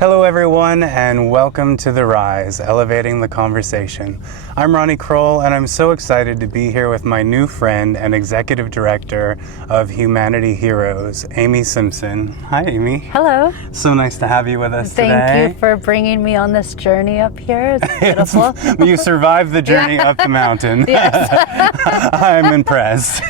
Hello everyone and welcome to The Rise, Elevating the Conversation. I'm Ronnie Kroll and I'm so excited to be here with my new friend and Executive Director of Humanity Heroes, Amy Simpson. Hi Amy. Hello. So nice to have you with us today. Thank you for bringing me on this journey up here. It's beautiful. You survived the journey up the mountain. Yes. I'm impressed.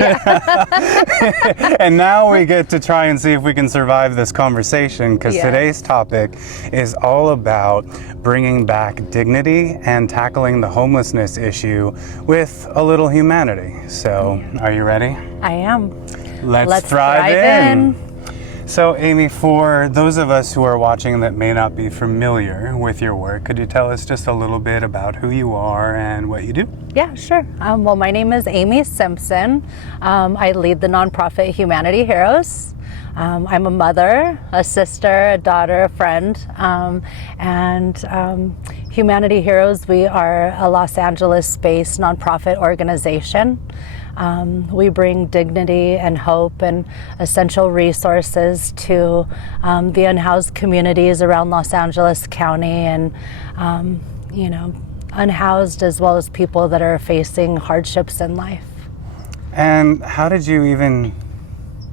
And now we get to try and see if we can survive this conversation because today's topic is all about bringing back dignity and tackling the homelessness issue with a little humanity. So, are you ready? I am. Let's thrive in. So, Amy, for those of us who are watching that may not be familiar with your work, could you tell us just a little bit about who you are and what you do? Yeah, sure. Well, my name is Amy Simpson. I lead the nonprofit Humanity Heroes. I'm a mother, a sister, a daughter, a friend, and Humanity Heroes, we are a Los Angeles-based nonprofit organization. We bring dignity and hope and essential resources to the unhoused communities around Los Angeles County and, unhoused as well as people that are facing hardships in life. And how did you even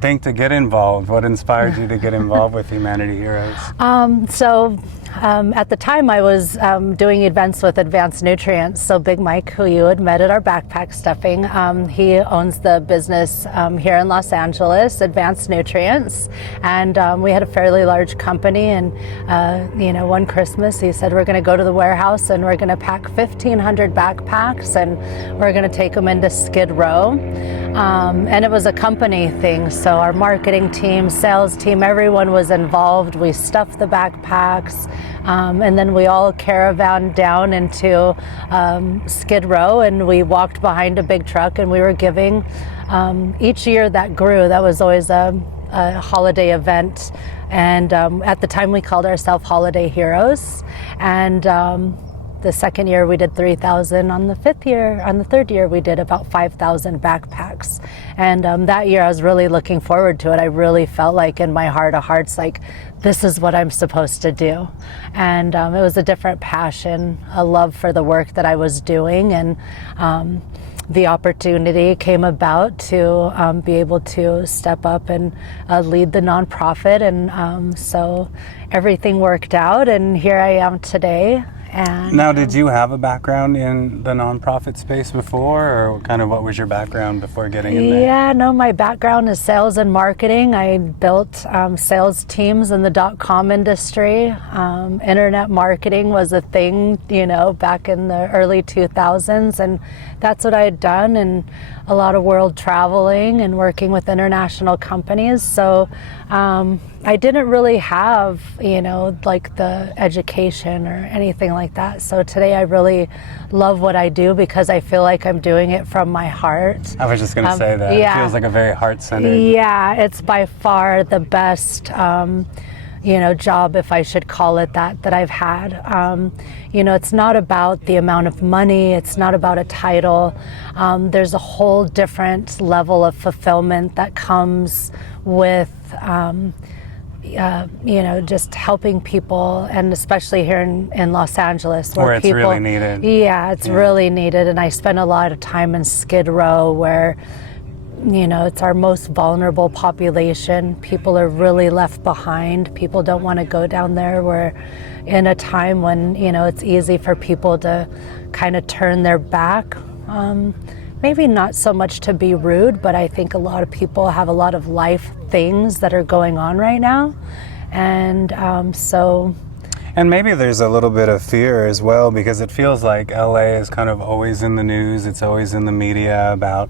think to get involved? What inspired you to get involved with Humanity Heroes? At the time I was doing events with Advanced Nutrients. So Big Mike, who you had met at our backpack stuffing, he owns the business here in Los Angeles, Advanced Nutrients. And we had a fairly large company. And, one Christmas he said, we're going to go to the warehouse and we're going to pack 1,500 backpacks and we're going to take them into Skid Row. And it was a company thing. So our marketing team, sales team, everyone was involved. We stuffed the backpacks. And then we all caravaned down into Skid Row and we walked behind a big truck and we were giving each year that grew. That was always a holiday event. And at the time we called ourselves Holiday Heroes. And the second year we did 3,000. On the third year we did about 5,000 backpacks. And that year I was really looking forward to it. I really felt like in my heart of hearts, like this is what I'm supposed to do. And it was a different passion, a love for the work that I was doing. And the opportunity came about to be able to step up and lead the nonprofit. And so everything worked out and here I am today. And now, did you have a background in the nonprofit space before, or kind of what was your background before getting in there? Yeah, no, my background is sales and marketing. I built sales teams in the .com industry. Internet marketing was a thing, back in the early 2000s, and that's what I had done, and a lot of world traveling and working with international companies. So I didn't really have, like the education or anything like that. So today I really love what I do because I feel like I'm doing it from my heart. I was just going to say that. Yeah. It feels like a very heart-centered. Yeah, it's by far the best job, if I should call it that I've had. It's not about the amount of money, it's not about a title. There's a whole different level of fulfillment that comes with just helping people, and especially here in Los Angeles where it's really needed. Yeah, it's really needed. And I spend a lot of time in Skid Row where it's our most vulnerable population. People are really left behind. People don't want to go down there. We're in a time when, it's easy for people to kind of turn their back. Maybe not so much to be rude, but I think a lot of people have a lot of life things that are going on right now. And And maybe there's a little bit of fear as well, because it feels like LA is kind of always in the news. It's always in the media about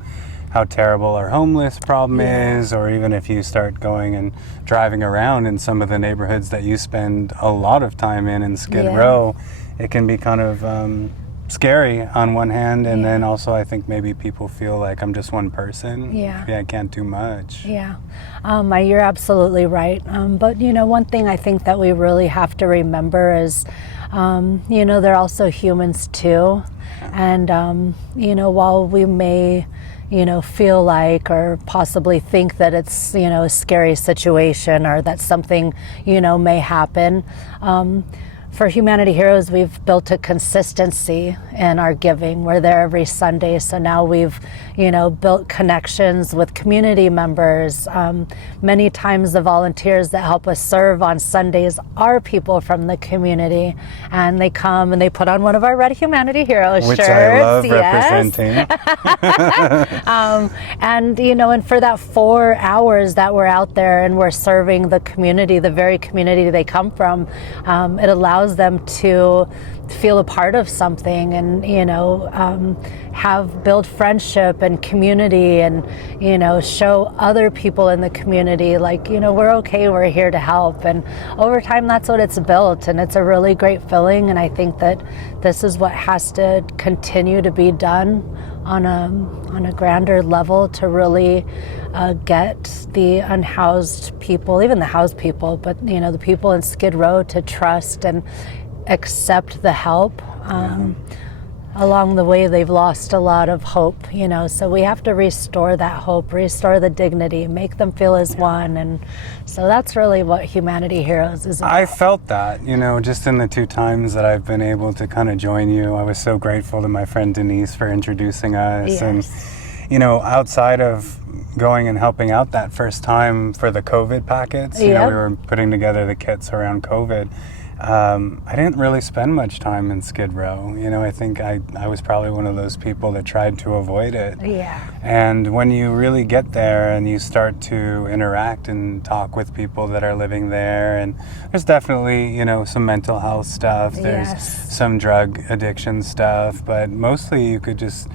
how terrible our homeless problem is, or even if you start going and driving around in some of the neighborhoods that you spend a lot of time in Skid Row, it can be kind of scary on one hand, and then also I think maybe people feel like I'm just one person. I can't do much. You're absolutely right. But one thing I think that we really have to remember is they're also humans too. And while we may feel like or possibly think that it's, a scary situation or that something, may happen. For Humanity Heroes, we've built a consistency in our giving. We're there every Sunday, so now we've, built connections with community members. Many times the volunteers that help us serve on Sundays are people from the community, and they come and they put on one of our Red Humanity Heroes Which shirts. I love Yes. representing. And for that 4 hours that we're out there and we're serving the community, the very community they come from, it allows them to feel a part of something and, build friendship and community and, show other people in the community, like, we're okay, we're here to help. And over time, that's what it's built. And it's a really great feeling. And I think that this is what has to continue to be done on a grander level to really get the unhoused people, even the housed people, but the people in Skid Row to trust and accept the help. Along the way, they've lost a lot of hope, so we have to restore that hope, restore the dignity, make them feel as one. And so that's really what Humanity Heroes is about. I felt that, just in the 2 times that I've been able to kind of join you. I was so grateful to my friend Denise for introducing us. Yes. And, outside of going and helping out that first time for the COVID packets, we were putting together the kits around COVID. I didn't really spend much time in Skid Row. I think I was probably one of those people that tried to avoid it. Yeah. And when you really get there and you start to interact and talk with people that are living there, and there's definitely, some mental health stuff, there's Yes. some drug addiction stuff, but mostly you just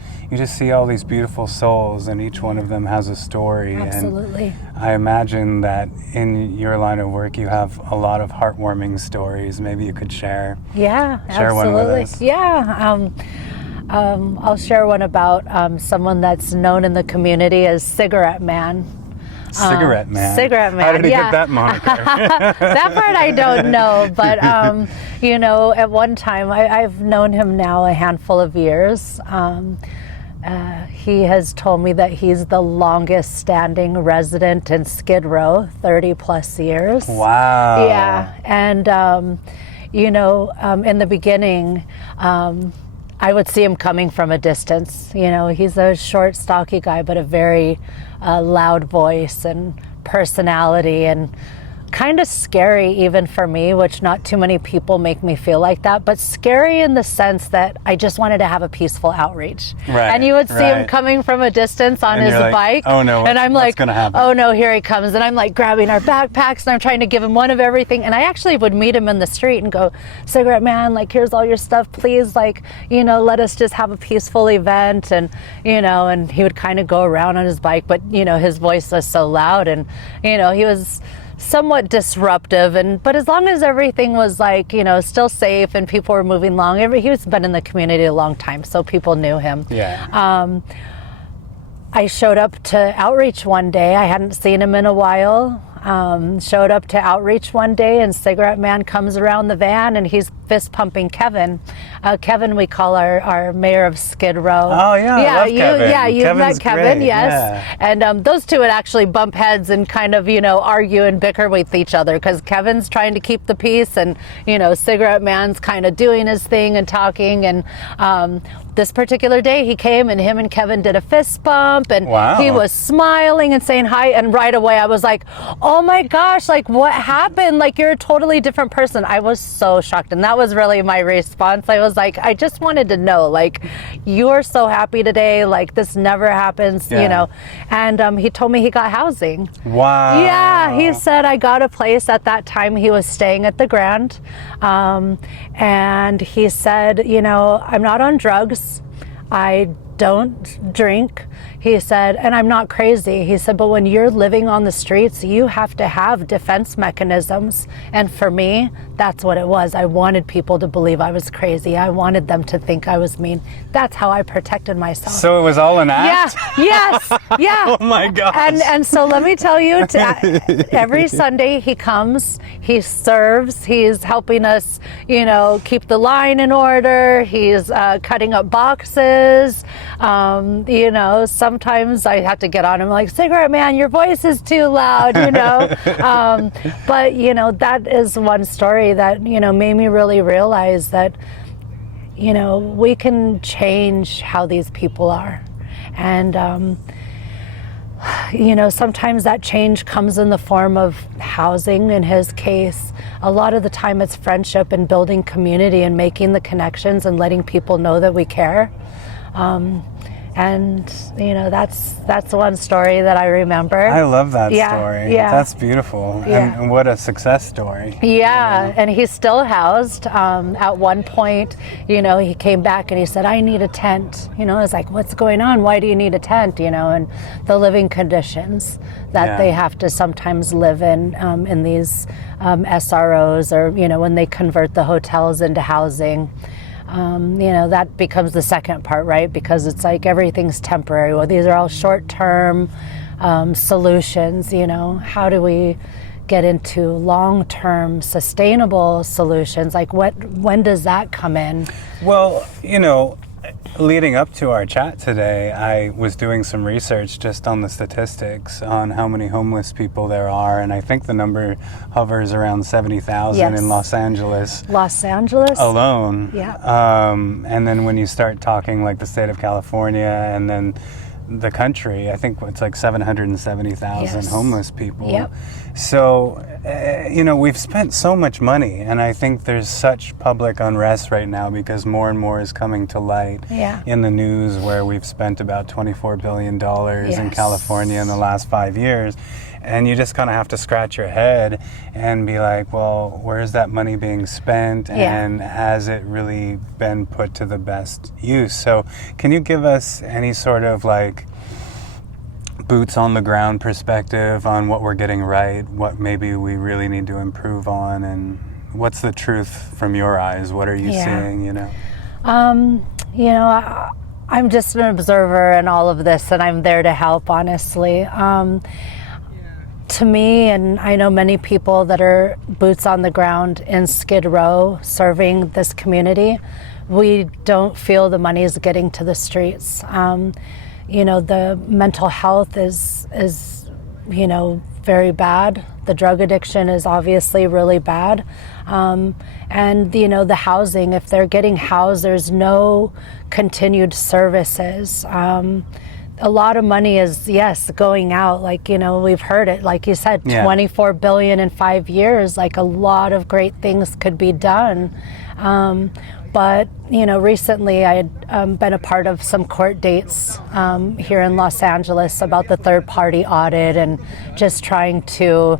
see all these beautiful souls, and each one of them has a story. Absolutely. And I imagine that in your line of work you have a lot of heartwarming stories. Maybe you could share. Yeah, Share one with absolutely. us. Yeah. I'll share one about someone that's known in the community as Cigarette Man. Cigarette Man. Cigarette Man. How did he yeah. get that moniker? That part I don't know, but at one time I've known him now a handful of years. He has told me that he's the longest standing resident in Skid Row, 30 plus years. Wow. Yeah, and in the beginning, I would see him coming from a distance. He's a short, stocky guy, but a very loud voice and personality, and kind of scary even for me, which not too many people make me feel like that, but scary in the sense that I just wanted to have a peaceful outreach. Right, and you would see him right. coming from a distance on And his you're like, bike. "Oh, no, and I'm what's like, gonna happen?" oh no, here he comes. And I'm like grabbing our backpacks and I'm trying to give him one of everything. And I actually would meet him in the street and go, Cigarette Man, like, here's all your stuff, please, like, let us just have a peaceful event. And, and he would kind of go around on his bike, but, his voice was so loud, and, he was somewhat disruptive, but as long as everything was like, still safe and people were moving along, he's been in the community a long time, so people knew him. Yeah. I showed up to outreach one day. I hadn't seen him in a while. Showed up to outreach one day, and Cigarette Man comes around the van and he's fist pumping Kevin. Kevin, we call our mayor of Skid Row. Oh yeah, I love Kevin. Yeah, you've Kevin's met Kevin, great. yes. Yeah. And those two would actually bump heads and kind of, argue and bicker with each other, because Kevin's trying to keep the peace, and, Cigarette Man's kind of doing his thing and talking. And this particular day he came and him and Kevin did a fist bump, and Wow. he was smiling and saying hi. And right away I was like, oh my gosh, like, what happened? Like, you're a totally different person. I was so shocked. And that was really my response. I was like, I just wanted to know, like, you are so happy today. Like, this never happens, Yeah. And he told me he got housing. Wow. Yeah, he said I got a place. At that time he was staying at the Grand. And he said, I'm not on drugs. I don't drink. He said, and I'm not crazy. He said, but when you're living on the streets, you have to have defense mechanisms. And for me, that's what it was. I wanted people to believe I was crazy. I wanted them to think I was mean. That's how I protected myself. So it was all an act? Yeah, yes, yeah. Oh my gosh. And so let me tell you, every Sunday he comes, he serves, he's helping us, keep the line in order. He's cutting up boxes. Some sometimes I have to get on him like, cigarette man, your voice is too loud, you know. But, you know, that is one story that, you know, made me really realize that, you know, we can change how these people are. And, you know, sometimes that change comes in the form of housing. In his case, a lot of the time it's friendship and building community and making the connections and letting people know that we care. And, you know, that's one story that I remember. I love that Yeah, story. yeah. That's beautiful. Yeah. And what a success story. Yeah, and he's still housed. At one point, you know, he came back and he said, I need a tent. You know, I was like, what's going on? Why do you need a tent? You know, and the living conditions that Yeah. they have to sometimes live in these SROs, or, you know, when they convert the hotels into housing. You know, that becomes the second part, right? Because it's like everything's temporary. Well, these are all short-term solutions, you know. How do we get into long-term sustainable solutions? Like when does that come in? Well, you know, leading up to our chat today, I was doing some research just on the statistics on how many homeless people there are, and I think the number hovers around 70,000 Yes. in Los Angeles Los Angeles? alone. Yeah. And then when you start talking like the state of California and then the country, I think it's like 770,000 Yes. homeless people. Yep. So, you know, we've spent so much money, and I think there's such public unrest right now because more and more is coming to light Yeah. in the news, where we've spent about $24 billion in Yes. California in the last 5 years. And you just kind of have to scratch your head and be like, well, where's that money being spent? Yeah. And has it really been put to the best use? So can you give us any sort of like boots on the ground perspective on what we're getting right, what maybe we really need to improve on, and what's the truth from your eyes? What are you Yeah. seeing, you know? You know, I'm just an observer in all of this, and I'm there to help, honestly. To me, and I know many people that are boots on the ground in Skid Row serving this community, we don't feel the money is getting to the streets. You know, the mental health is, you know, very bad. The drug addiction is obviously really bad. And, you know, the housing, if they're getting housed, there's no continued services. A lot of money is, yes, going out. Like, you know, we've heard it. Like you said, Yeah. 24 billion in 5 years. Like, a lot of great things could be done. But, you know, recently I had been a part of some court dates here in Los Angeles about the third-party audit, and just trying to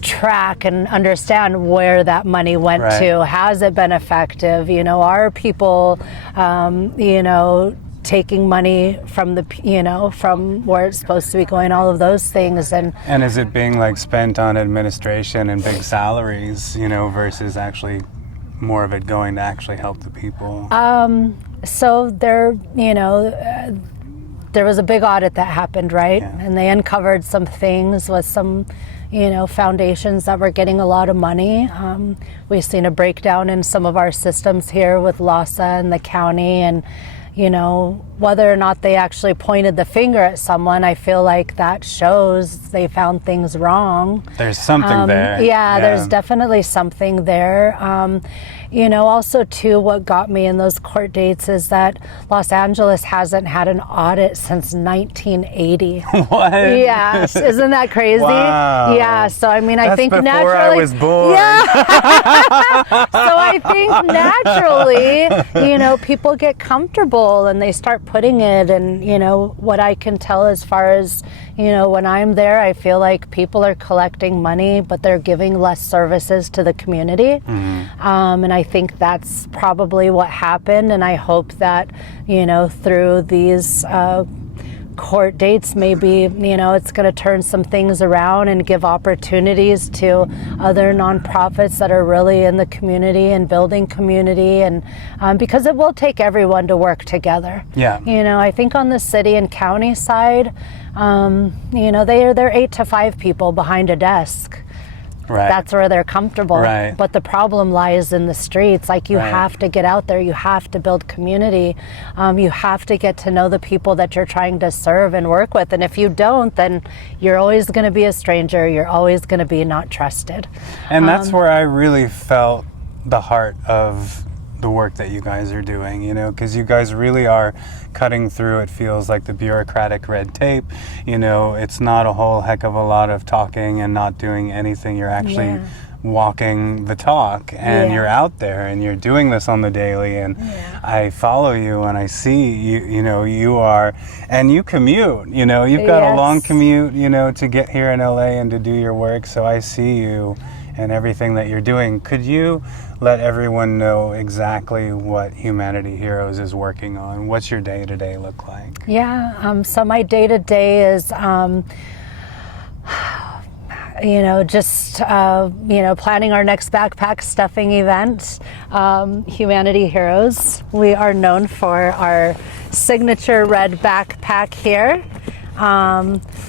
track and understand where that money went Right. to. Has it been effective? You know, are people, you know, taking money from the, you know, from where it's supposed to be going, all of those things. And is it being like spent on administration and big salaries, you know, versus actually more of it going to actually help the people? so there, you know, there was a big audit that happened, right? Yeah. And they uncovered some things with some, you know, foundations that were getting a lot of money. We've seen a breakdown in some of our systems here with LAHSA and the county, and, you know, whether or not they actually pointed the finger at someone, I feel like that shows they found things wrong. There's something there. Yeah, there's definitely something there. You know, also too, what got me in those court dates is that Los Angeles hasn't had an audit since 1980. What? Yeah, isn't that crazy? Wow. Yeah, so I mean, I That's think before naturally. I was born. Yeah. So I think naturally, you know, people get comfortable and they start putting it. And, you know, what I can tell as far as, you know, when I'm there, I feel like people are collecting money, but they're giving less services to the community. And I think that's probably what happened. And I hope that, you know, through these court dates, maybe, you know, it's going to turn some things around and give opportunities to other nonprofits that are really in the community and building community. And because it will take everyone to work together. Yeah. You know, I think on the city and county side, you know, they're 8 to 5 people behind a desk. Right. That's where they're comfortable. Right. But the problem lies in the streets. Like, you Right. have to get out there. You have to build community. You have to get to know the people that you're trying to serve and work with. And if you don't, then you're always going to be a stranger. You're always going to be not trusted. And that's where I really felt the heart of the work that you guys are doing, you know, because you guys really are cutting through, it feels like, the bureaucratic red tape. You know, it's not a whole heck of a lot of talking and not doing anything. You're actually Yeah. walking the talk, and Yeah. you're out there and you're doing this on the daily, and I follow you and I see you, you know, you are, and you commute, you know, you've got a long Yes. commute, you know, to get here in LA and to do your work. So I see you and everything that you're doing. Could you let everyone know exactly what Humanity Heroes is working on? What's your day-to-day look like? Yeah. So my day-to-day is, you know, just, you know, planning our next backpack stuffing event. Humanity Heroes. We are known for our signature red backpack here,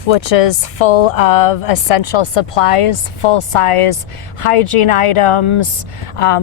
which is full of essential supplies, full-size hygiene items,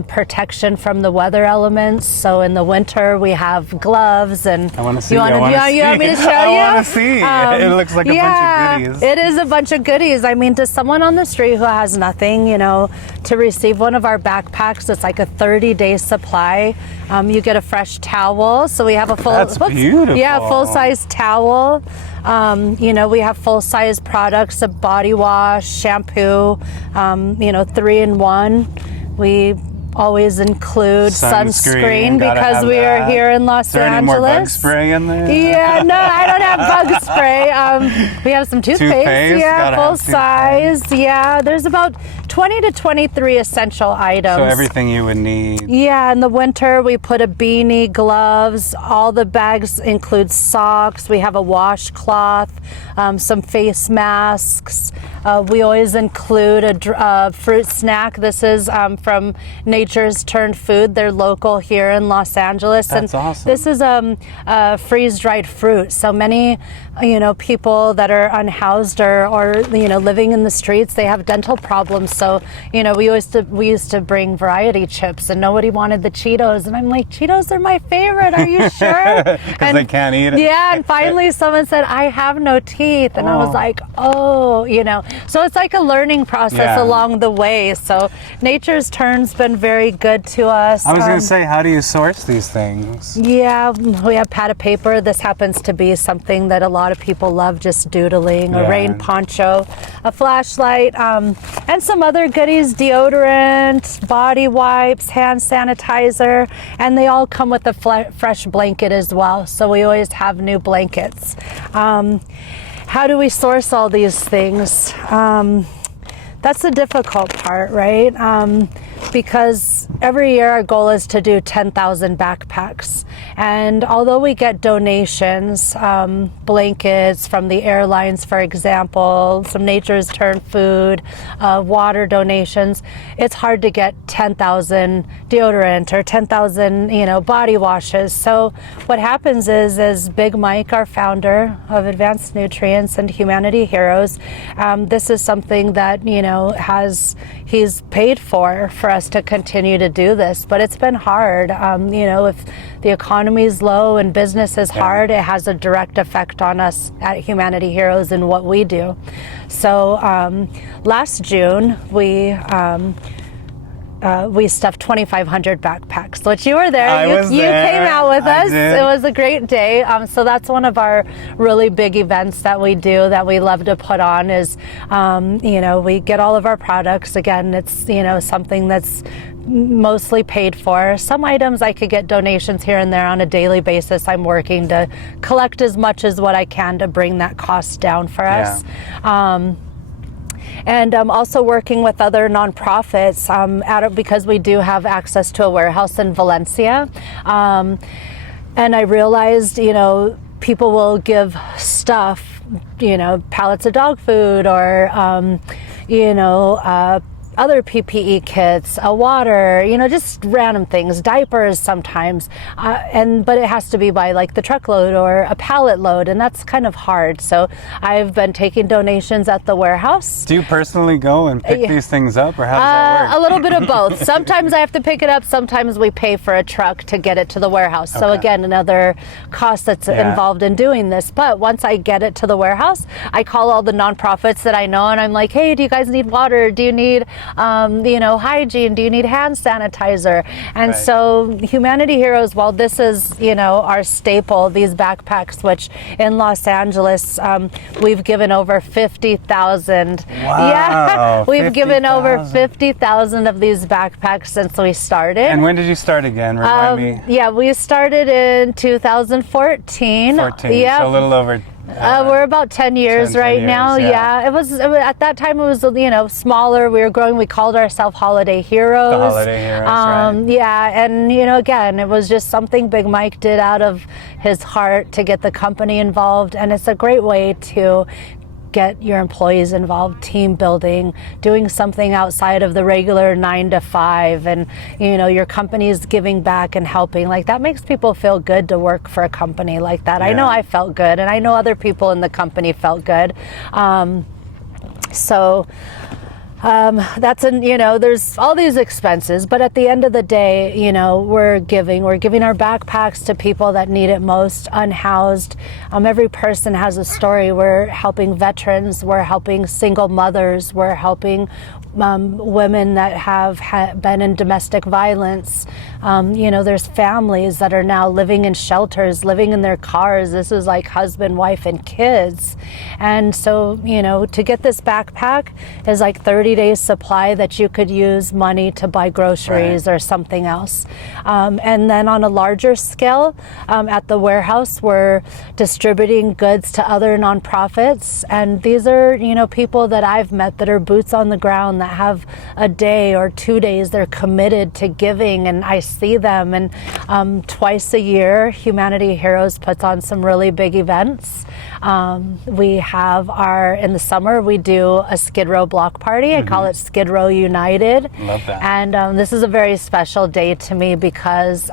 protection from the weather elements. So in the winter, we have gloves and. I want to see. You want me to show you? I want to see. It looks like a bunch of goodies. It is a bunch of goodies. I mean, to someone on the street who has nothing, you know, to receive one of our backpacks, it's like a 30-day supply. You get a fresh towel. So we have a full. That's beautiful. Yeah, full-size towel. You know, we have full-size products, a body wash, shampoo, you know, 3-in-1. We always include sunscreen gotta because have we are that. here in Los Is there Angeles. any more bug spray in there? Yeah, no, I don't have bug spray. We have some toothpaste. Toothpaste? Yeah, Gotta full have size. Yeah, there's about 20 to 23 essential items. So everything you would need. Yeah, in the winter we put a beanie, gloves. All the bags include socks. We have a washcloth, some face masks. We always include a fruit snack. This is from Nature's Turned Food. They're local here in Los Angeles. That's and awesome. This is freeze-dried fruit. So many, you know, people that are unhoused or you know, living in the streets, they have dental problems. So, you know, we used to bring variety chips, and nobody wanted the Cheetos, and I'm like, Cheetos are my favorite. Are you sure? Because they can't eat it. Yeah, and finally someone said, I have no teeth, and I was like, oh, you know. So it's like a learning process along the way. So Nature's Turn's been very good to us. I was going to say, how do you source these things? Yeah, we have pad of paper. This happens to be something that a lot of people love, just doodling. A rain poncho, a flashlight, and some other goodies, deodorant, body wipes, hand sanitizer, and they all come with a fresh blanket as well. So we always have new blankets. How do we source all these things? That's the difficult part, right? Because every year our goal is to do 10,000 backpacks. And although we get donations, blankets from the airlines, for example, some Nature's Turned food, water donations, it's hard to get 10,000 deodorant or 10,000, you know, body washes. So what happens is Big Mike, our founder of Advanced Nutrients and Humanity Heroes, this is something that, you know, he's paid for us to continue to do this, but it's been hard. You know, if the economy is low and business is hard, it has a direct effect on us at Humanity Heroes and what we do. So last June, we stuffed 2,500 backpacks, which you were there. You came out with us. It was a great day. So that's one of our really big events that we do that we love to put on is, you know, we get all of our products. Again, it's, you know, something that's mostly paid for. Some items I could get donations here and there on a daily basis. I'm working to collect as much as what I can to bring that cost down for us. And I'm also working with other nonprofits because we do have access to a warehouse in Valencia. And I realized, you know, people will give stuff, you know, pallets of dog food or, you know, other PPE kits, water, just random things, diapers sometimes, but it has to be by like the truckload or a pallet load, and that's kind of hard. So I've been taking donations at the warehouse. Do you personally go and pick these things up, or how does that work? A little bit of both. Sometimes I have to pick it up. Sometimes we pay for a truck to get it to the warehouse. So again, another cost that's involved in doing this. But once I get it to the warehouse, I call all the nonprofits that I know, and I'm like, hey, do you guys need water? Do you need, hygiene? Do you need hand sanitizer? And so Humanity Heroes, while this is, our staple, these backpacks, which in Los Angeles, we've given over 50,000. Wow, yeah, we've given over 50,000. 50,000 of these backpacks since we started. And when did you start again? Remind me. Yeah, we started in 2014. 14. Yeah. So a little over. We're about 10 years 10 right years, now. yeah. It was at that time. It was smaller. We were growing. We called ourselves Holiday Heroes. The Holiday Heroes, right. Yeah, and again, it was just something Big Mike did out of his heart to get the company involved, and it's a great way to get your employees involved, team building, doing something outside of the regular 9 to 5, and your company's giving back and helping. Like, that makes people feel good to work for a company like that. I know I felt good, and I know other people in the company felt good. That's there's all these expenses, but at the end of the day, we're giving our backpacks to people that need it most, unhoused. Every person has a story. We're helping veterans, we're helping single mothers, we're helping women that have been in domestic violence. There's families that are now living in shelters, living in their cars. This is like husband, wife, and kids. And so, to get this backpack is like 30 days supply that you could use money to buy groceries or something else. And then on a larger scale, at the warehouse, we're distributing goods to other nonprofits. And these are, people that I've met that are boots on the ground, that have a day or 2 days they're committed to giving, and I see them. And twice a year, Humanity Heroes puts on some really big events. We have in the summer, we do a Skid Row block party. I call it Skid Row United. Love that. And this is a very special day to me because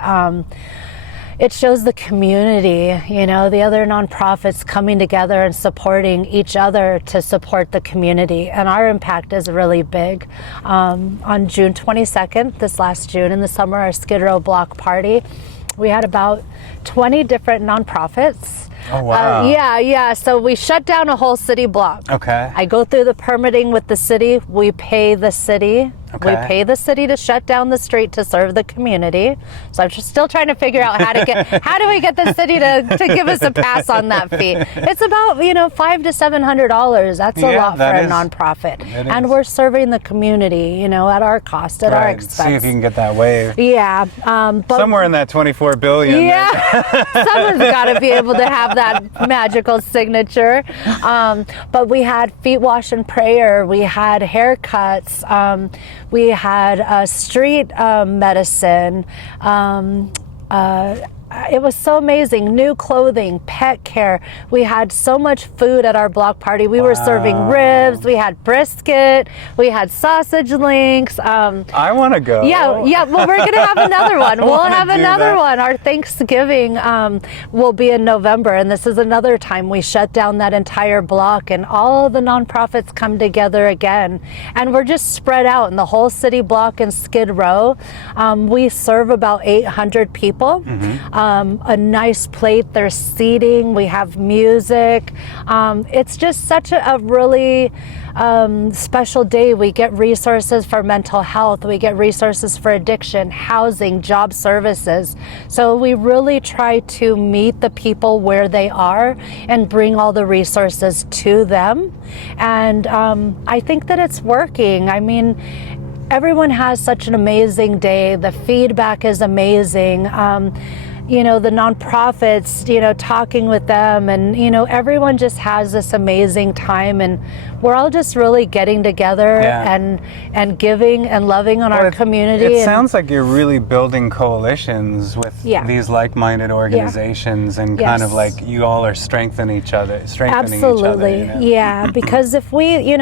it shows the community, the other nonprofits coming together and supporting each other to support the community. And our impact is really big. On June 22nd, this last June in the summer, our Skid Row block party, we had about 20 different nonprofits. Oh, wow. Yeah. So we shut down a whole city block. Okay. I go through the permitting with the city. We pay the city. Okay. We pay the city to shut down the street to serve the community. So I'm just still trying to figure out how do we get the city to give us a pass on that fee? It's about $500 to $700. That's a lot for a nonprofit, and we're serving the community at our cost, at our expense. See if you can get that waived. Yeah, but somewhere in that 24 billion. Yeah, someone's got to be able to have that magical signature. But we had feet wash and prayer. We had haircuts. We had street medicine. It was so amazing. New clothing, pet care. We had so much food at our block party. We were serving ribs. We had brisket. We had sausage links. I want to go. Yeah. Well, we're going to have another one. We'll have another one. Our Thanksgiving will be in November, and this is another time we shut down that entire block, and all the nonprofits come together again. And we're just spread out in the whole city block in Skid Row. We serve about 800 people. A nice plate, there's seating, we have music. It's just such a really special day. We get resources for mental health, we get resources for addiction, housing, job services. So we really try to meet the people where they are and bring all the resources to them. And I think that it's working. I mean, everyone has such an amazing day. The feedback is amazing. The nonprofits, talking with them, and, everyone just has this amazing time, and we're all just really getting together and giving and loving on our community. It sounds like you're really building coalitions with these like-minded organizations, and kind of like you all are strengthening each other. Absolutely. Yeah, because if we,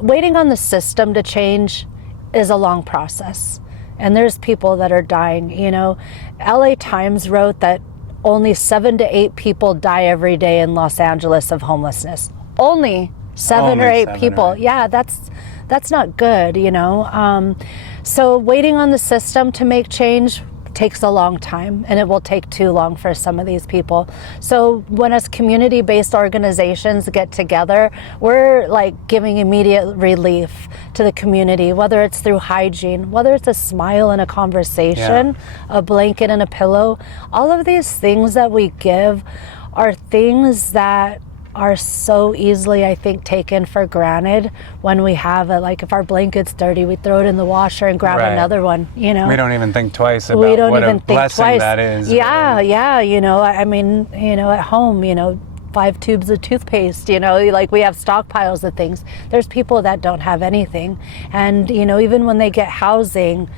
waiting on the system to change is a long process. And there's people that are dying. You know, LA Times wrote that only 7 to 8 people die every day in Los Angeles of homelessness. Only 7 or 8 people. Yeah, that's not good, you know. So waiting on the system to make change takes a long time, and it will take too long for some of these people. So when us community-based organizations get together, we're like giving immediate relief to the community, whether it's through hygiene, whether it's a smile and a conversation, a blanket and a pillow. All of these things that we give are things that are so easily, I think, taken for granted when we have it. Like if our blanket's dirty, we throw it in the washer and grab another one, you know. We don't even think twice about what a blessing that is. Yeah, yeah, you know, I mean, you know, at home, you know, 5 tubes of toothpaste, you know, like we have stockpiles of things. There's people that don't have anything. And, you know, even when they get housing,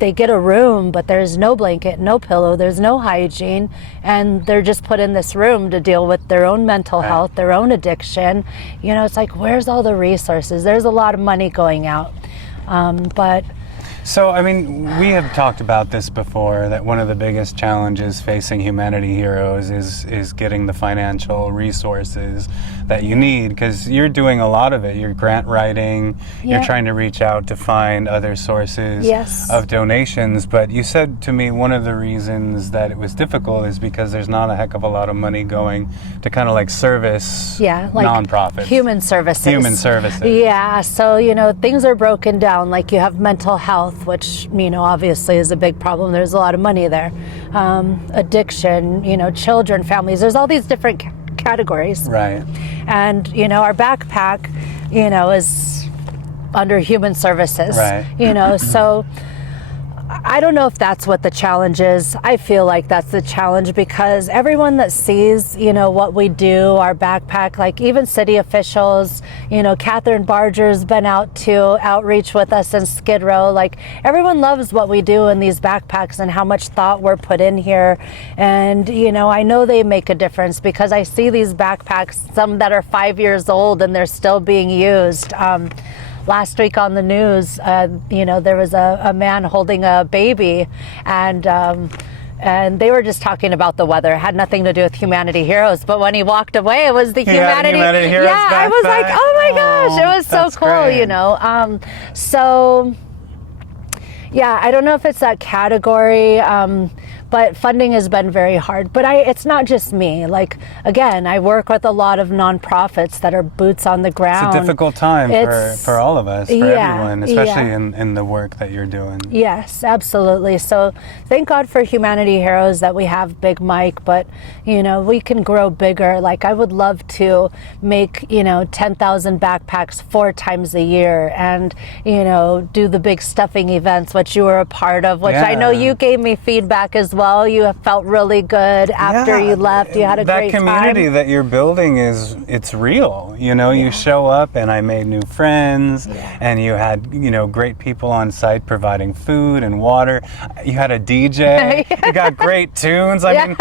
they get a room, but there's no blanket, no pillow, there's no hygiene, and they're just put in this room to deal with their own mental health, their own addiction. You know, it's like, where's all the resources? There's a lot of money going out, but... So, I mean, we have talked about this before, that one of the biggest challenges facing Humanity Heroes is getting the financial resources that you need, because you're doing a lot of it. You're grant writing, you're trying to reach out to find other sources of donations. But you said to me one of the reasons that it was difficult is because there's not a heck of a lot of money going to kind of like service like nonprofits. Human services. Human services. Yeah, so, you know, things are broken down. Like you have mental health, which, you know, obviously is a big problem. There's a lot of money there. Addiction, you know, children, families. There's all these different categories. Right. And, you know, our backpack, you know, is under human services. Right. You know, so I don't know if that's what the challenge is. I feel like that's the challenge because everyone that sees, you know, what we do, our backpack, like even city officials, you know, Catherine Barger's been out to outreach with us in Skid Row. Like everyone loves what we do in these backpacks and how much thought we're put in here. And, you know, I know they make a difference because I see these backpacks, some that are 5 years old and they're still being used. Last week on the news, you know, there was a man holding a baby, and they were just talking about the weather. It had nothing to do with Humanity Heroes, but when he walked away, it was the Humanity Heroes. Yeah, I was like, oh my gosh, it was so cool, great. you know. So, yeah, I don't know if it's that category. But funding has been very hard. But it's not just me. Like, again, I work with a lot of nonprofits that are boots on the ground. It's a difficult time for all of us, for everyone, especially in the work that you're doing. Yes, absolutely. So thank God for Humanity Heroes that we have Big Mike, but, you know, we can grow bigger. Like, I would love to make, you know, 10,000 backpacks 4 times a year and, you know, do the big stuffing events, which you were a part of, which I know you gave me feedback as well. You have felt really good after you left. You had a great time. That community that you're building it's real. You know, you show up and I made new friends and you had, you know, great people on site providing food and water. You had a DJ. You got great tunes. I mean,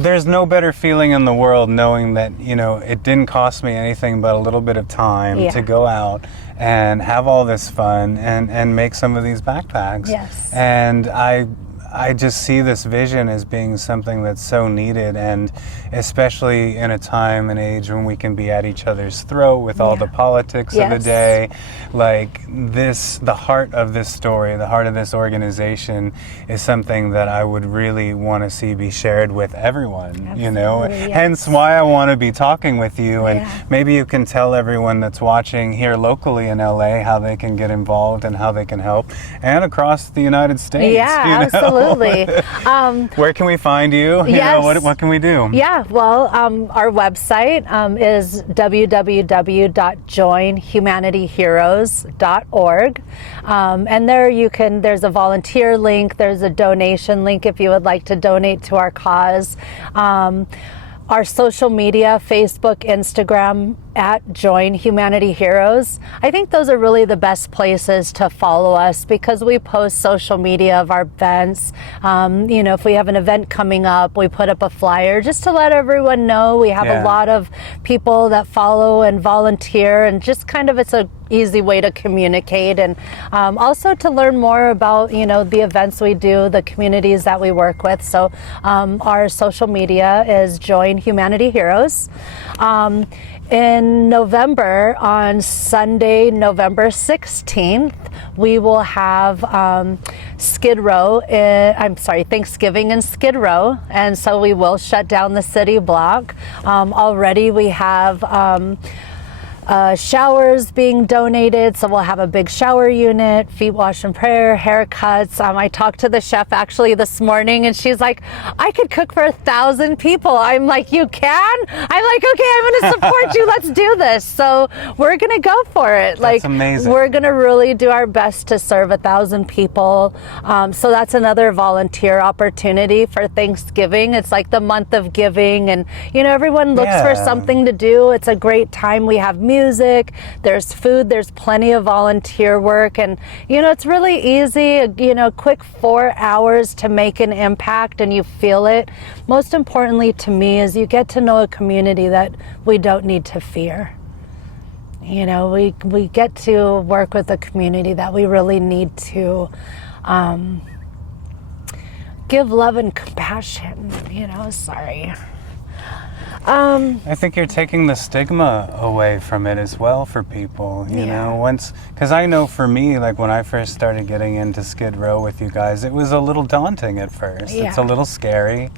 there's no better feeling in the world knowing that, you know, it didn't cost me anything but a little bit of time to go out and have all this fun and make some of these backpacks. Yes. And I just see this vision as being something that's so needed, and especially in a time and age when we can be at each other's throat with all the politics of the day. Like this, the heart of this story, the heart of this organization is something that I would really want to see be shared with everyone. Absolutely, you know, hence why I want to be talking with you, and maybe you can tell everyone that's watching here locally in LA how they can get involved and how they can help, and across the United States. Yeah, you know? absolutely. Where can we find you? You know, what can we do? Yeah, well, our website is www.joinhumanityheroes.org. And there there's a volunteer link, there's a donation link if you would like to donate to our cause. Our social media, Facebook, Instagram, at Join Humanity Heroes. I think those are really the best places to follow us because we post social media of our events. If we have an event coming up, we put up a flyer just to let everyone know. We have a lot of people that follow and volunteer, and just kind of it's a easy way to communicate, and also to learn more about the events we do, the communities that we work with. So our social media is Join Humanity Heroes. In November, on Sunday, November 16th, we will have Thanksgiving in Skid Row, and so we will shut down the city block. Already we have showers being donated, so we'll have a big shower unit, feet wash and prayer, haircuts. I talked to the chef actually this morning, and she's like, I could cook for 1,000 people. I'm like, you can? I'm like, okay, I'm going to support you. Let's do this. So we're going to go for it. That's amazing. We're going to really do our best to serve 1,000 people. So that's another volunteer opportunity for Thanksgiving. It's like the month of giving, and everyone looks for something to do. It's a great time. We have music, there's food, there's plenty of volunteer work, and it's really easy, a quick 4 hours to make an impact, and you feel it. Most importantly to me is you get to know a community that we don't need to fear. We get to work with a community that we really need to give love and compassion. I think you're taking the stigma away from it as well for people, because I know for me, like when I first started getting into Skid Row with you guys, it was a little daunting at first. It's a little scary.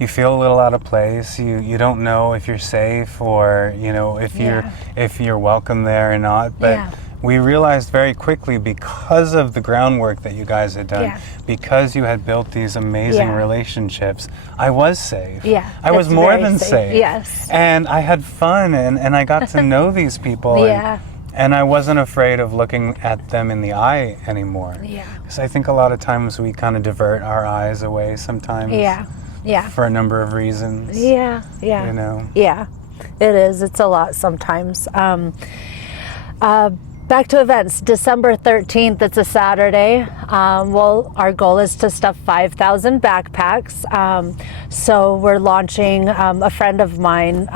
You feel a little out of place. You don't know if you're safe or, if you're welcome there or not. But we realized very quickly, because of the groundwork that you guys had done, because you had built these amazing relationships, I was safe. I was more than safe. Yes. And I had fun, and I got to know these people. And I wasn't afraid of looking at them in the eye anymore. Because I think a lot of times we kind of divert our eyes away sometimes. For a number of reasons. Yeah, it is. It's a lot sometimes. Back to events. December 13th, it's a Saturday. Our goal is to stuff 5,000 backpacks. So we're launching, a friend of mine,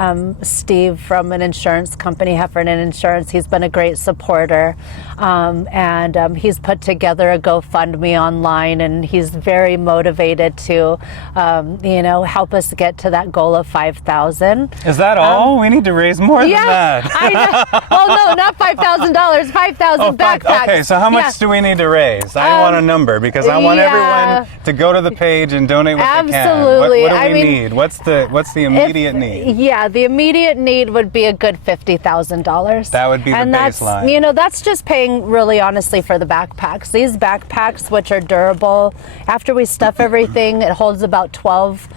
Steve from an insurance company, Heffernan Insurance. He's been a great supporter. And he's put together a GoFundMe online, and he's very motivated to, help us get to that goal of 5,000. Is that all? We need to raise more than that. I know. Well, no, not $5,000. 5,000 backpacks. Okay, so how much do we need to raise? I want a number, because I want everyone to go to the page and donate what they can. Absolutely. What do we need? What's the immediate need? Yeah, the immediate need would be a good $50,000. That would be the baseline. That's just paying really honestly for the backpacks. These backpacks, which are durable, after we stuff everything, it holds about 12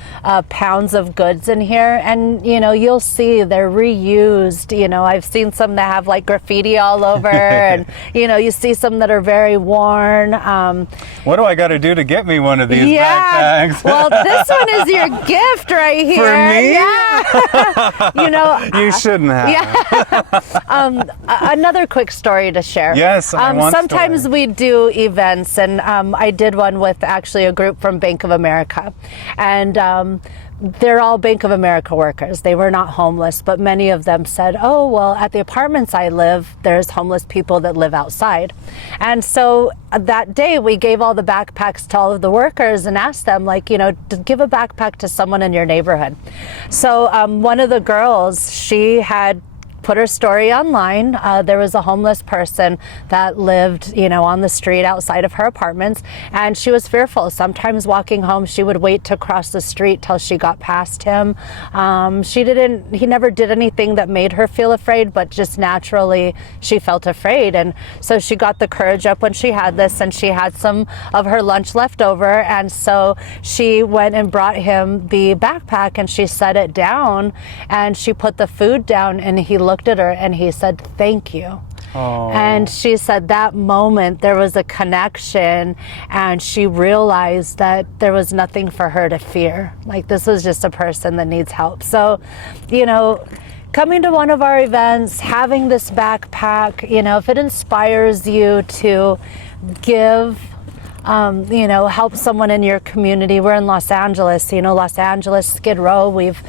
pounds of goods in here, and you'll see they're reused. I've seen some that have like graffiti all over. And you see some that are very worn. What do I got to do to get me one of these backpacks? Well, this one is your gift right here. For me? Yeah. You shouldn't have. Yeah. Another quick story to share. Yes, I want sometimes story. we do events, and I did one with actually a group from Bank of America, and they're all Bank of America workers. They were not homeless, but many of them said, oh, well, at the apartments I live, there's homeless people that live outside. And so that day we gave all the backpacks to all of the workers and asked them, to give a backpack to someone in your neighborhood. So one of the girls, she had put her story online. There was a homeless person that lived, on the street outside of her apartments, and she was fearful. Sometimes walking home, she would wait to cross the street till she got past him. He never did anything that made her feel afraid, but just naturally she felt afraid. And so she got the courage up when she had this, and she had some of her lunch left over. And so she went and brought him the backpack, and she set it down, and she put the food down, and he looked at her and he said, thank you. Oh. And she said that moment there was a connection, and she realized that there was nothing for her to fear. Like, this was just a person that needs help. So, you know, coming to one of our events, having this backpack, you know, if it inspires you to give, you know, help someone in your community. We're in Los Angeles, you know, Los Angeles, Skid Row. We've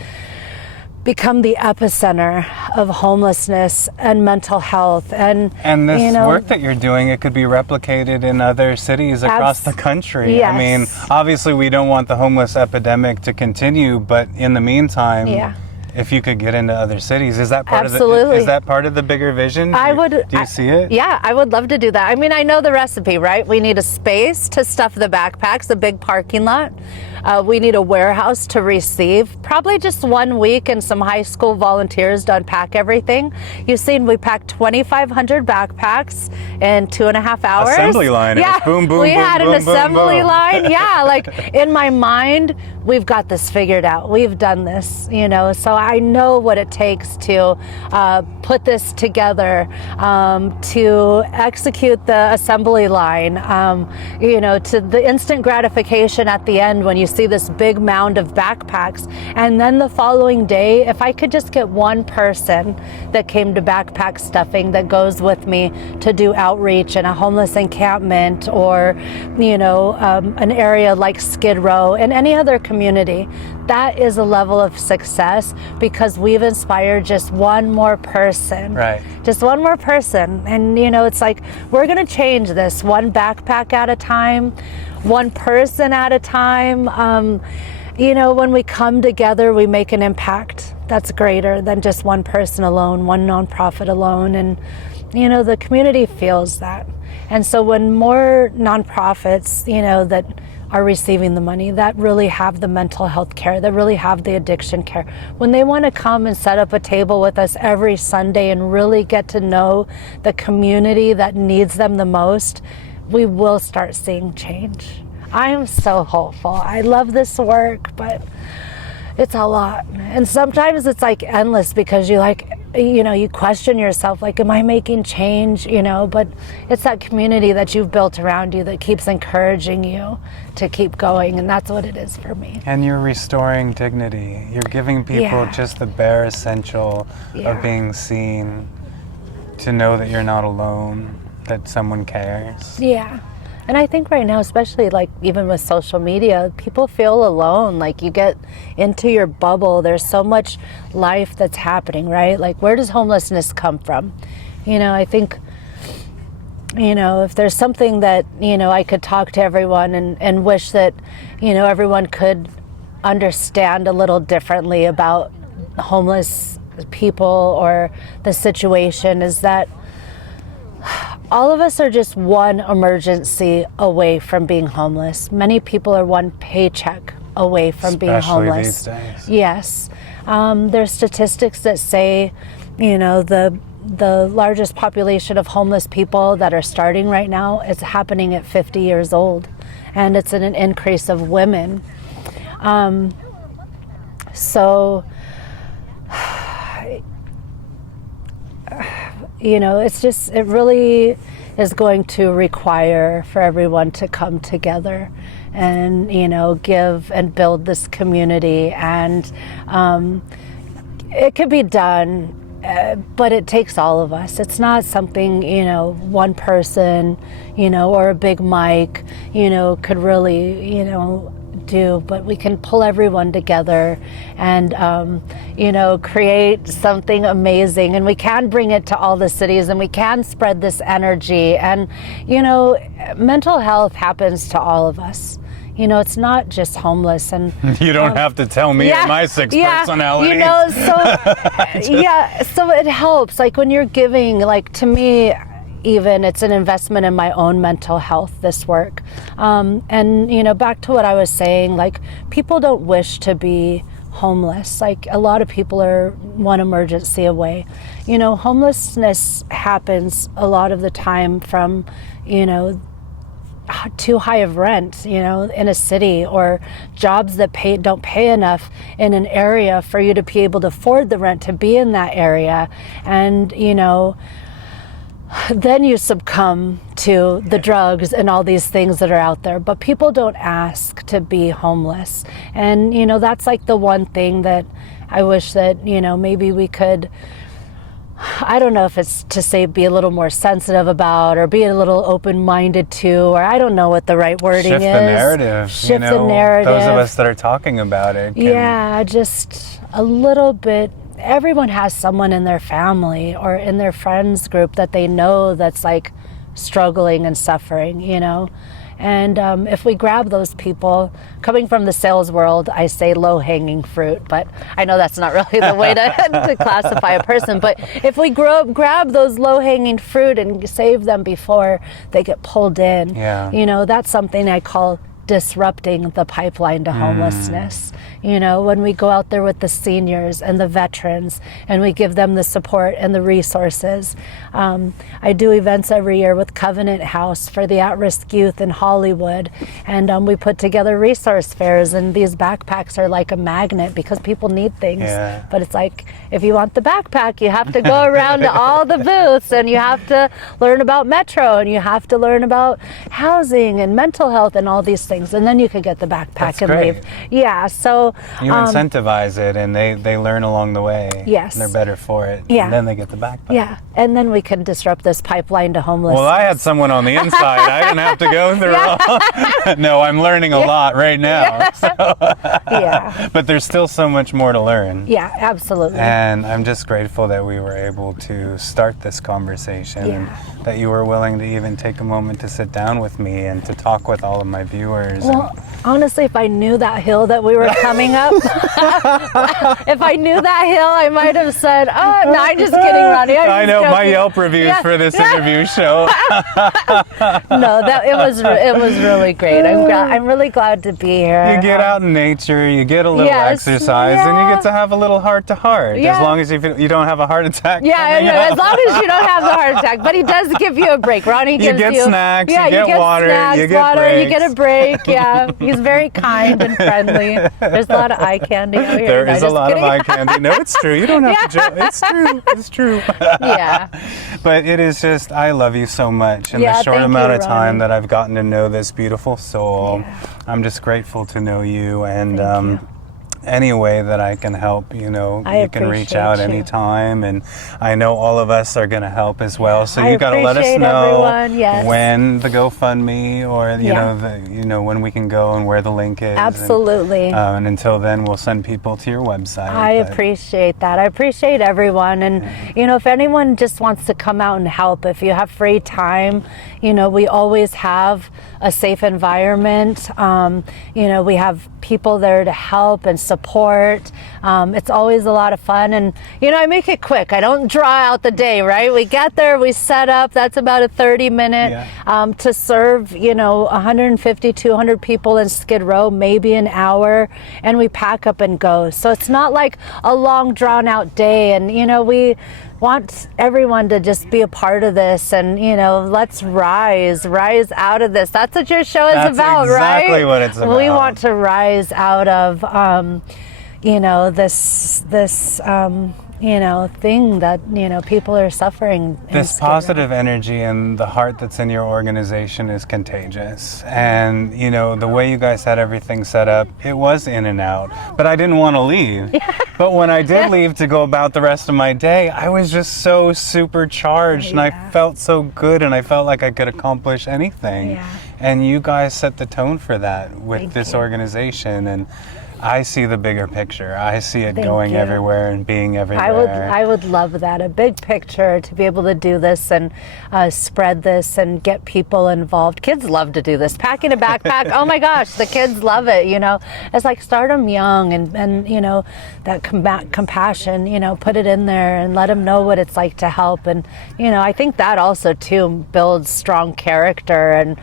become the epicenter of homelessness and mental health. And this you know, work that you're doing, it could be replicated in other cities across the country. Yes. I mean, obviously we don't want the homeless epidemic to continue, but in the meantime, Yeah. if you could get into other cities, is that part Absolutely. of the, is that part of the bigger vision? Do you see it? Yeah, I would love to do that. I mean, I know the recipe, right? We need a space to stuff the backpacks, a big parking lot. We need a warehouse to receive, probably just 1 week, and some high school volunteers to unpack everything. You've seen we packed 2,500 backpacks in 2.5 hours. Assembly line. Yeah, It was boom, boom, we boom, had boom, an boom, assembly boom. line. Yeah, like in my mind, we've got this figured out. We've done this, you know, so I know what it takes to put this together, to execute the assembly line, you know, to the instant gratification at the end when you see this big mound of backpacks. And then the following day, if I could just get one person that came to backpack stuffing that goes with me to do outreach in a homeless encampment, or, you know, an area like Skid Row and any other community, that is a level of success, because we've inspired just one more person. Right. Just one more person. And, you know, it's like, we're going to change this one backpack at a time, one person at a time. You know, when we come together, we make an impact that's greater than just one person alone, one nonprofit alone. And, you know, the community feels that. And so when more nonprofits, you know, that are receiving the money, that really have the mental health care, that really have the addiction care, when they want to come and set up a table with us every Sunday and really get to know the community that needs them the most, we will start seeing change. I am so hopeful. I love this work, but it's a lot. And sometimes it's like endless, because you like, you know, you question yourself, like, am I making change, you know? But it's that community that you've built around you that keeps encouraging you to keep going, and that's what it is for me. And you're restoring dignity. You're giving people Yeah. just the bare essential Yeah. of being seen, to know that you're not alone, that someone cares. Yeah. And I think right now, especially like even with social media, people feel alone. Like, you get into your bubble. There's so much life that's happening, right? Like, where does homelessness come from? You know, I think, you know, if there's something that, you know, I could talk to everyone and wish that, you know, everyone could understand a little differently about homeless people or the situation, is that all of us are just one emergency away from being homeless. Many people are one paycheck away from being Especially homeless. these days. Yes. There's statistics that say, you know, the largest population of homeless people that are starting right now is happening at 50 years old. And it's an increase of women. So, you know, it's just, it really is going to require for everyone to come together and, you know, give and build this community. And it could be done, but it takes all of us. It's not something, you know, one person, you know, or a big mic, you know, could really, you know, do, but we can pull everyone together and, you know, create something amazing. And we can bring it to all the cities, and we can spread this energy. And, you know, mental health happens to all of us. You know, it's not just homeless. And You don't have to tell me my six personalities. you know, so yeah, so it helps. Like, when you're giving, like, to me, even it's an investment in my own mental health, this work. And, you know, back to what I was saying, like, people don't wish to be homeless. Like, a lot of people are one emergency away. You know, homelessness happens a lot of the time from, you know, too high of rent, you know, in a city, or jobs that don't pay enough in an area for you to be able to afford the rent to be in that area. And, you know, then you succumb to the drugs and all these things that are out there. But people don't ask to be homeless. And, that's like the one thing that I wish that, maybe we could, I don't know if it's to say be a little more sensitive about or be a little open-minded to, or I don't know what the right wording is. Shift the narrative. Shift the narrative. Those of us that are talking about it. Yeah, just a little bit. Everyone has someone in their family or in their friends group that they know that's like struggling and suffering, And if we grab those people, coming from the sales world, I say low-hanging fruit, but I know that's not really the way to classify a person. But if we grab those low-hanging fruit and save them before they get pulled in, that's something I call disrupting the pipeline to homelessness. When we go out there with the seniors and the veterans and we give them the support and the resources. I do events every year with Covenant House for the at-risk youth in Hollywood. And we put together resource fairs, and these backpacks are like a magnet because people need things. Yeah. But it's like, if you want the backpack, you have to go around to all the booths, and you have to learn about Metro, and you have to learn about housing and mental health and all these things. And then you can get the backpack That's and great. leave. Yeah, so you incentivize it, and they learn along the way. Yes. And they're better for it. Yeah. And then they get the backpack. yeah, and then we can disrupt this pipeline to homelessness. Well, I had someone on the inside. I didn't have to go through all. No, I'm learning a lot right now. So. Yeah. But there's still so much more to learn. Yeah, absolutely. And I'm just grateful that we were able to start this conversation and that you were willing to even take a moment to sit down with me and to talk with all of my viewers. Well, honestly, if I knew that hill that we were coming up, if I knew that hill, I might have said, "Oh, no, I'm just kidding, Ronnie." I know my joking." Yelp reviews Yeah. for this interview show. No, it was really great. I'm really glad to be here. You get out in nature, you get a little Yes, exercise, and you yeah. get to have a little heart to heart. Yeah. As long as you don't have a heart attack. Yeah, I coming know, up. as long as you don't have the heart attack. But he does give you a break. Ronnie You gives get snacks, you get water, snacks, you get water, you get a breaks. break. Yeah, he's very kind and friendly. There's a lot of eye candy out here. There No, is a just lot kidding. of eye candy. No, it's true. You don't have to joke. It's true. It's true. Yeah. But it is just, I love you so much. In Yeah, the short thank amount you, of time Ron. that I've gotten to know this beautiful soul, Yeah. I'm just grateful to know you. And Thank you. any way that I can help, I you can reach appreciate out you. anytime. And I know all of us are going to help as well. So I you got to let us appreciate know everyone, yes. when the GoFundMe or, Yeah. when we can go and where the link is. Absolutely. And until then, we'll send people to your website. I But- appreciate that. I appreciate everyone. And, if anyone just wants to come out and help, if you have free time, we always have a safe environment. We have people there to help and support. It's always a lot of fun. And, I make it quick. I don't draw out the day, right? We get there, we set up. That's about a 30-minute to serve, 150, 200 people in Skid Row, maybe an hour. And we pack up and go. So it's not like a long, drawn-out day. And, we want everyone to just be a part of this, and let's rise out of this. That's what your show is That's about, right? exactly what it's about. We want to rise out of this thing that people are suffering in This Skid Row. positive energy and the heart that's in your organization is contagious. And, the way you guys had everything set up, it was in and out. But I didn't want to leave. But when I did leave to go about the rest of my day, I was just so supercharged and I felt so good and I felt like I could accomplish anything. Yeah. And you guys set the tone for that with Thank this you. organization. And I see the bigger picture. I see it Thank going you. everywhere and being everywhere. I would love that, a big picture, to be able to do this and spread this and get people involved. Kids love to do this. Packing a backpack, oh my gosh, the kids love it, It's like start them young and that compassion, put it in there and let them know what it's like to help. And, I think that also too builds strong character and,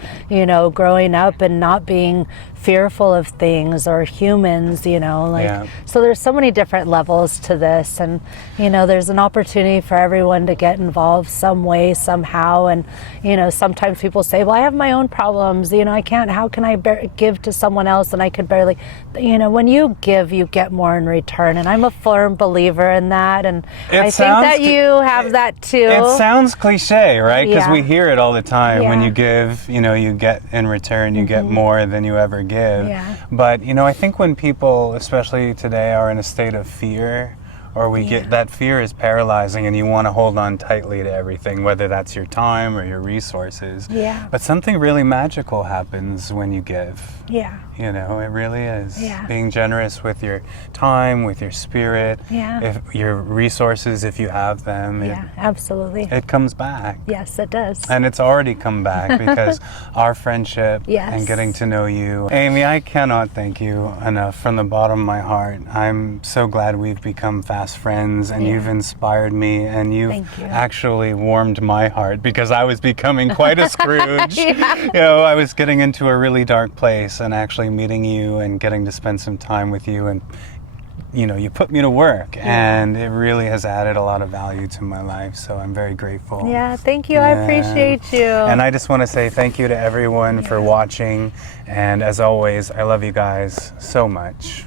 growing up and not being fearful of things or humans friends, you know, like, Yeah. so there's so many different levels to this, and, you know, there's an opportunity for everyone to get involved some way, somehow. And, you know, sometimes people say, well, I have my own problems, you know, how can I give to someone else and I could barely, you know, when you give, you get more in return. And I'm a firm believer in that. And I think that you have that too. It sounds cliche, right? Because Yeah. we hear it all the time. When Yeah. you give, you know, you get in return, you get more than you ever give. Yeah. But, you know, I think when people, especially today, are in a state of fear, or we get that fear is paralyzing and you want to hold on tightly to everything, whether that's your time or your resources. Yeah. But something really magical happens when you give. Yeah. You know, it really is. Yeah. Being generous with your time, with your spirit, Yeah. if your resources, if you have them, Yeah, absolutely. it comes back. Yes, it does. And it's already come back because our friendship Yes. and getting to know you. Amy, I cannot thank you enough from the bottom of my heart. I'm so glad we've become fast friends, and Yeah. you've inspired me, and you've Thank you. actually warmed my heart because I was becoming quite a Scrooge. Yeah. You know, I was getting into a really dark place, and actually meeting you and getting to spend some time with you, and you know, you put me to work, and it really has added a lot of value to my life, so I'm very grateful. Yeah, thank you. I Yeah. appreciate you. And I just want to say thank you to everyone for watching, and as always, I love you guys so much.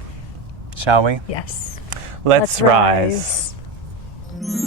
Shall we? Yes. Let's rise. rise.